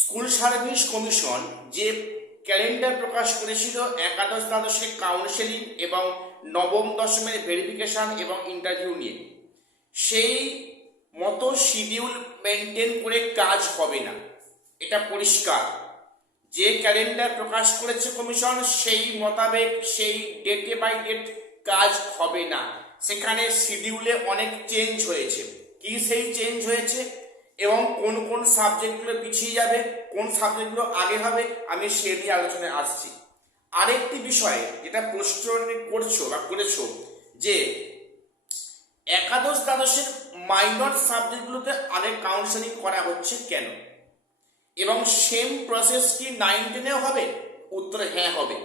School service commission যে calendar প্রকাশ করেছিল একাদশ দ্বাদশের কাউন্সেলিং এবং নবম দশমের ভেরিফিকেশন এবং ইন্টারভিউ নিয়ে, সেই মতো শিডিউল মেনটেন করে কাজ হবে না। এটা পরিষ্কার। যে ক্যালেন্ডার প্রকাশ করেছে কমিশন সেই মোতাবেক সেই ডেটে বাই ডেট কাজ হবে না। সেখানে শিডিউলে অনেক চেঞ্জ হয়েছে। কি সেই চেঞ্জ হয়েছে এবং কোন কোন সাবজেক্টগুলো পিছিয়ে যাবে, কোন সাবজেক্টগুলো আগে হবে, আমি সে নিয়ে আলোচনায় আসছি। আরেকটি বিষয় যেটা প্রশ্ন করছো বা করেছো যে একাদশ দ্বাদশের মাইনর সাবজেক্টগুলোতে আগে কাউন্সেলিং করা হচ্ছে কেন, এবং সেম প্রসেস কি 9-10-এও হবে? উত্তরে হ্যাঁ হবে।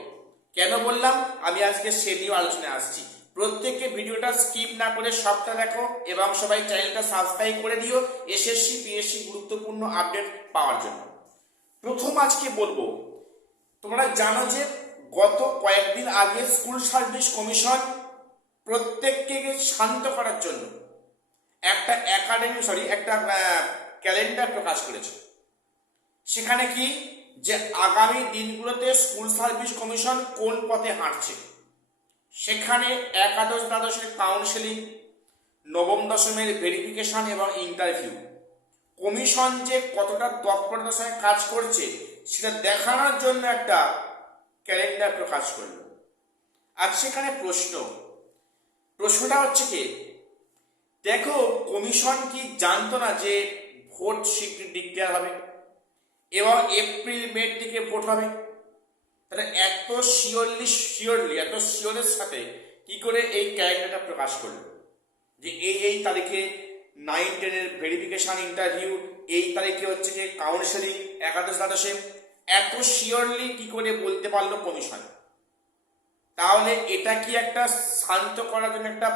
কেন বললাম আমি আজকে সে নিয়েও আলোচনায় আসছি। প্রত্যেককে ভিডিওটা স্কিপ না করে সবটা দেখো এবং সবাই চ্যানেলটা সাবস্ক্রাইব করে দিও এসএসসি পিএসসি গুরুত্বপূর্ণ আপডেট পাওয়ার জন্য। প্রথম আজকে বলবো, তোমরা জানো যে গত কয়েকদিন আগে স্কুল সার্ভিস কমিশন প্রত্যেককে শান্ত করার জন্য একটা একটা ক্যালেন্ডার প্রকাশ করেছে। সেখানে কি যে আগামী দিনগুলোতে স্কুল সার্ভিস কমিশন কোন পথে হাঁটছে, সেখানে একাদশ দ্বাদশের কাউন্সেলিং, নবম দশমের ভেরিফিকেশন এবং ইন্টারভিউ কমিশন যে কতটা তৎপরতার সঙ্গে কাজ করছে সেটা দেখানোর জন্য একটা ক্যালেন্ডার প্রকাশ করল। আর সেখানে প্রশ্নটা হচ্ছে কি, দেখো কমিশন কি জানতো না যে ভোট শীঘ্রই ডিক্লেয়ার হবে এবং এপ্রিল মের দিকে ভোট হবে? তাহলে এত শিওরের সাথে কি করে এই ক্যালেন্ডারটা প্রকাশ করলো যে এই তারিখে 9-10-এর ভেরিফিকেশন ইন্টারভিউ, এই তারিখে হচ্ছে যে কাউন্সেলিং একাদশ দ্বাদশে, এত শিওরলি কি করে বলতে পারলো কমিশন? তাহলে এটা কি একটা শান্ত করার জন্য একটা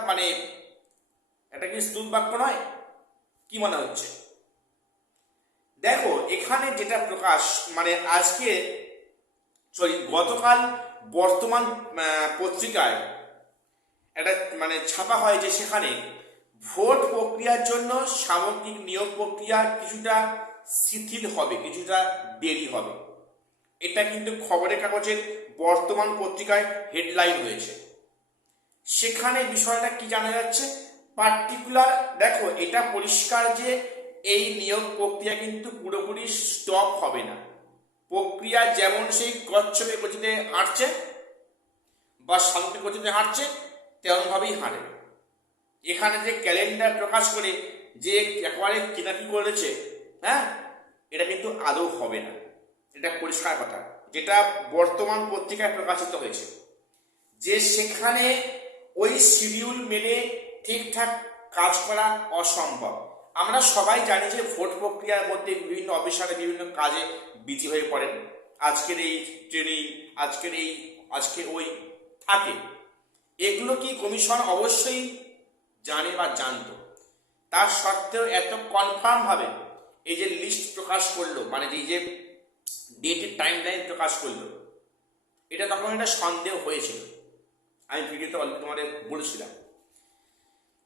এটা কি স্থূল বাক্য নয়? কি মনে হচ্ছে? দেখো এখানে যেটা প্রকাশ আজকে গতকাল বর্তমান পত্রিকায় একটা ছাপা হয় যে সেখানে ভোট প্রক্রিয়ার জন্য সামগ্রিক নিয়োগ প্রক্রিয়া কিছুটা শিথিল হবে, কিছুটা দেরি হবে। এটা কিন্তু খবরের কাগজের বর্তমান পত্রিকায় হেডলাইন হয়েছে। সেখানে বিষয়টা কি জানা যাচ্ছে পার্টিকুলার, দেখো এটা পরিষ্কার যে এই নিয়োগ প্রক্রিয়া কিন্তু পুরোপুরি স্টপ হবে না। প্রক্রিয়া যেমন সেই কচ্ছপে গতিতে হাঁটছে বা শান্তি গতিতে হাঁটছে তেমনভাবেই হাঁটবে। এখানে যে ক্যালেন্ডার প্রকাশ করে যে একেবারে কিনাকি করেছে, হ্যাঁ, এটা কিন্তু আদৌ হবে না। এটা পরিষ্কার কথা, যেটা বর্তমান পত্রিকায় প্রকাশিত হয়েছে, যে সেখানে ওই শিডিউল মেনে ঠিকঠাক কাজ করা অসম্ভব। আমরা সবাই জানি যে ভোট প্রক্রিয়ার মধ্যে বিভিন্ন অফিসারে বিভিন্ন কাজে বিজি হয়ে পড়েন। আজকের এই ট্রেনিং, আজকে ওই থাকে। এগুলো কি কমিশন অবশ্যই জানে বা জানতো? তার সত্ত্বেও এত কনফার্ম ভাবে এই যে লিস্ট প্রকাশ করলো, এই যে ডেটের টাইম লাইন প্রকাশ করলো, এটা তখন একটা সন্দেহ হয়েছিল। আমি ভিডিওতে অলরেডি তোমাদের বলেছিলাম।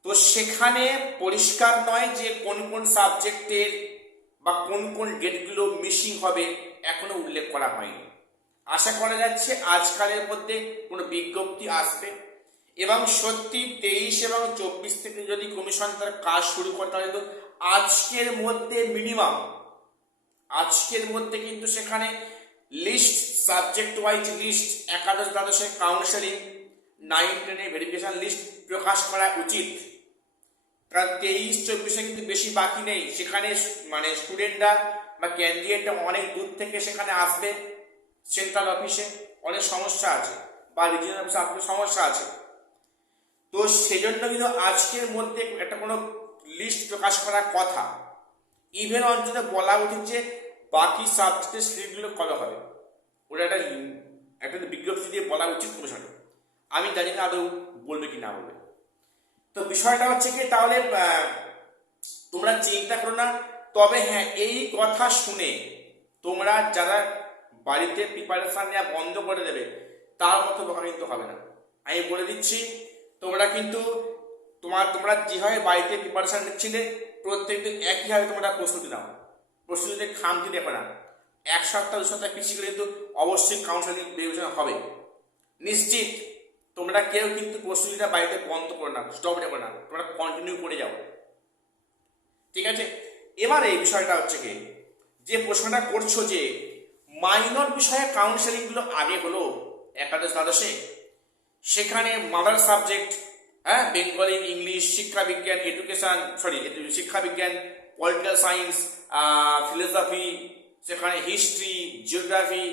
তো সেখানে পরিষ্কার নয় যে কোন কোন সাবজেক্টের বা কোন কোন ডেটগুলো মিসিং হবে, এখনো উল্লেখ করা হয়নি। আশা করা যাচ্ছে আজকালের মধ্যে কোনো বিজ্ঞপ্তি আসবে এবং সত্যি 23 এবং 24 থেকে যদি কমিশন তার কাজ শুরু করে তাহলে তো আজকের মধ্যে কিন্তু সেখানে লিস্ট, সাবজেক্ট ওয়াইজ লিস্ট, একাদশ দ্বাদশের কাউন্সেলিং, 9-10-এর ভেরিফিকেশন লিস্ট প্রকাশ করা উচিত। কারণ 23-24-এ কিন্তু বেশি বাকি নেই। সেখানে স্টুডেন্টরা বা ক্যান্ডিডেটরা অনেক দূর থেকে সেখানে আসবে। সেন্ট্রাল অফিসে অনেক সমস্যা আছে বা রিজিয়নাল অফিসে আপনার সমস্যা আছে। তো সেজন্য কিন্তু আজকের মধ্যে একটা কোনো লিস্ট প্রকাশ করার কথা। ইভেন অন্তত বলা উচিত যে বাকি সাবজেক্টের সিটগুলো কবে হবে, ওটা একটা বিজ্ঞপ্তি দিয়ে বলা উচিত কমিশনের। আমি জানি না আদৌ বলবে কি না বলবে। তো বিষয়টা হচ্ছে কি, তাহলে তোমরা চিন্তা করো না। তবে হ্যাঁ, এই কথা শুনে তোমরা যারা বাড়িতে প্রিপারেশন নেওয়া বন্ধ করে দেবে তার মতো কথা কিন্তু হবে না। আমি বলে দিচ্ছি, তোমরা কিন্তু তোমরা যেভাবে বাড়িতে প্রিপারেশন নিচ্ছিলে প্রত্যেকদিন একইভাবে তোমরা প্রস্তুতি নাও। প্রস্তুতিতে খামতি দেখো না। 1 সপ্তাহ 2 সপ্তাহ পিছিয়ে গেলে কিন্তু অবশ্যই কাউন্সেলিং ভেরিফিকেশন হবে। নিশ্চিত তোমরা কেউ কিন্তু প্রস্তুতিটা বাড়িতে বন্ধ করো না, স্টপ করো না, তোমরা কন্টিনিউ করে যাও, ঠিক আছে। এবার এই বিষয়টা হচ্ছে কি, যে প্রশ্নটা করছো যে মাইনর বিষয়ে কাউন্সেলিংগুলো আগে হলো একাদশ দ্বাদশে, সেখানে মাদার সাবজেক্ট, হ্যাঁ, বেঙ্গলি, ইংলিশ, শিক্ষাবিজ্ঞান, শিক্ষাবিজ্ঞান, পলিটিক্যাল সায়েন্স, ফিলোসফি, সেখানে হিস্ট্রি, জিওগ্রাফি,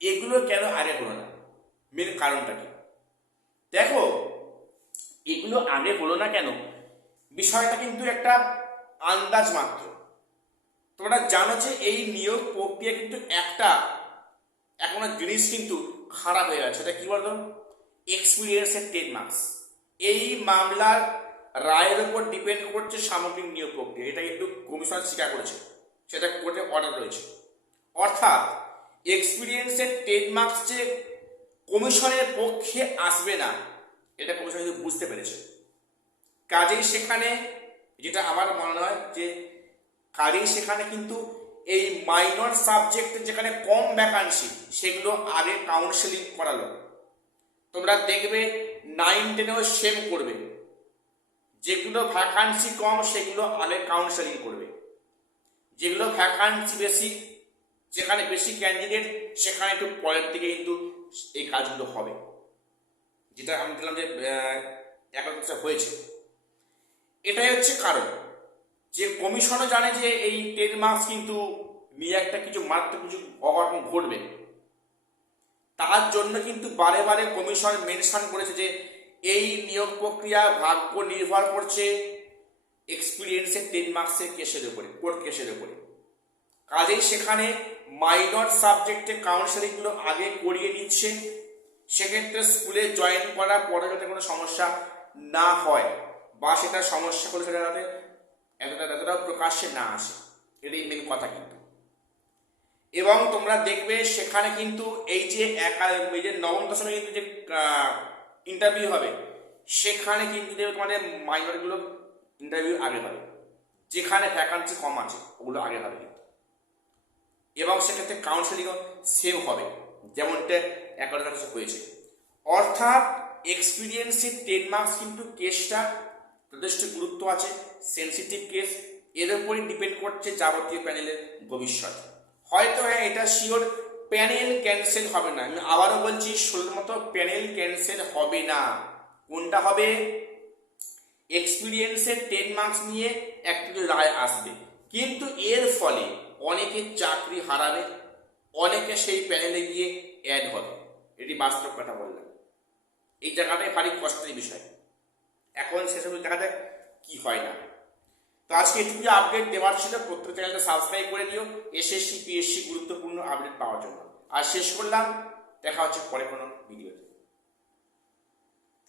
এগুলো কেন আগে হলো না? মেন কারণটা কি? দেখো, এগুলো আগে হলো না কেন, বিষয়টা কিন্তু একটা আন্দাজ মাত্র। তোমরা জানো যে এই নিয়োগ প্রক্রিয়া কিন্তু এখনো জিনিস কিন্তু খারাপ হয়ে গেছে। সেটা কি বলতো? এক্সপিরিয়েন্সের 10 মার্কস। এই মামলার রায়ের উপর ডিপেন্ড করছে সামগ্রিক নিয়োগ প্রক্রিয়া, এটা কিন্তু কমিশন স্বীকার করেছে, সেটা কোর্টে অর্ডার রয়েছে। অর্থাৎ এক্সপিরিয়েন্সের 10 মার্কস যে কমিশনের পক্ষে আসবে না, এটা কমিশন কিন্তু বুঝতে পেরেছে। কাজেই সেখানে, যেটা আমার মনে হয় যে কাজেই সেখানে কিন্তু এই মাইনর সাবজেক্টের যেখানে কম ভ্যাকান্সি, সেগুলো আগে কাউন্সেলিং করালো। তোমরা দেখবে 9-10-এও সেম করবে, যেগুলো ভ্যাকান্সি কম সেগুলো আগে কাউন্সেলিং করবে, যেগুলো ভ্যাকান্সি বেশি, যেখানে বেশি ক্যান্ডিডেট, সেখানে একটু পরের দিকে কিন্তু এই কাজগুলো হবে, যেটা আমি দেখলাম যে একাদশে হয়েছে। এটাই হচ্ছে কারণ, যে কমিশনও জানে যে এই 10 মার্কস কিন্তু নিয়ে একটা কিছু মারাত্মক কিছু অঘটন ঘটবে। তার জন্য কিন্তু বারে বারে কমিশন মেনশন করেছে যে এই নিয়োগ প্রক্রিয়া ভাগ্য নির্ভর করছে এক্সপিরিয়েন্সের 10 মার্কসের কেসের উপরে, কোর্ট কেসের উপরে। কাজেই সেখানে মাইনর সাবজেক্টে কাউন্সেলিংগুলো আগে করিয়ে নিচ্ছে। সেক্ষেত্রে স্কুলে জয়েন করার পরে যাতে কোনো সমস্যা না হয়, বা সেটা সমস্যা করে সেটা যাতে এতটা প্রকাশ্যে না আসে, এটাই মেন কথা কিন্তু। এবং তোমরা দেখবে সেখানে কিন্তু এই যে নবম দশমে কিন্তু যে ইন্টারভিউ হবে, সেখানে কিন্তু তোমাদের মাইনরগুলো ইন্টারভিউ আগে হবে, যেখানে ভ্যাকান্সি কম আছে ওগুলো আগে হবে কিন্তু। এবং সেক্ষেত্রে কাউন্সেলিংও সেম হবে, যেমনটা একাদশ হয়েছে। অর্থাৎ এক্সপিরিয়েন্সের 10 মার্কস কিন্তু কেসটা যথেষ্ট গুরুত্ব আছে, সেন্সিটিভ কেস, এর উপরই ডিপেন্ড করছে যাবতীয় প্যানেলের ভবিষ্যৎ। হয়তো হ্যাঁ, এটা শিওর প্যানেল ক্যান্সেল হবে না, আমি আবারও বলছি 16 মতো প্যানেল ক্যান্সেল হবে না। কোনটা হবে? এক্সপিরিয়েন্সের 10 মার্কস নিয়ে একটা রায় আসবে, কিন্তু এর ফলে অনেকে চাকরি হারাবে, অনেকে সেই প্যানেলে গিয়ে অ্যাড হবে। এটি বাস্তব কথা বললাম। এই জায়গাটাই ভারী কষ্টের বিষয়। এখন সেসব দেখা যাক কি হয় না। তো আজকে এটুকু আপডেট দেওয়ার ছিল। প্রত্যেক চ্যানেলটা সাবস্ক্রাইব করে দিও এসএসসি পিএসসি গুরুত্বপূর্ণ আপডেট পাওয়ার জন্য। আর শেষ করলাম, দেখা হচ্ছে পরে কোনো ভিডিওতে।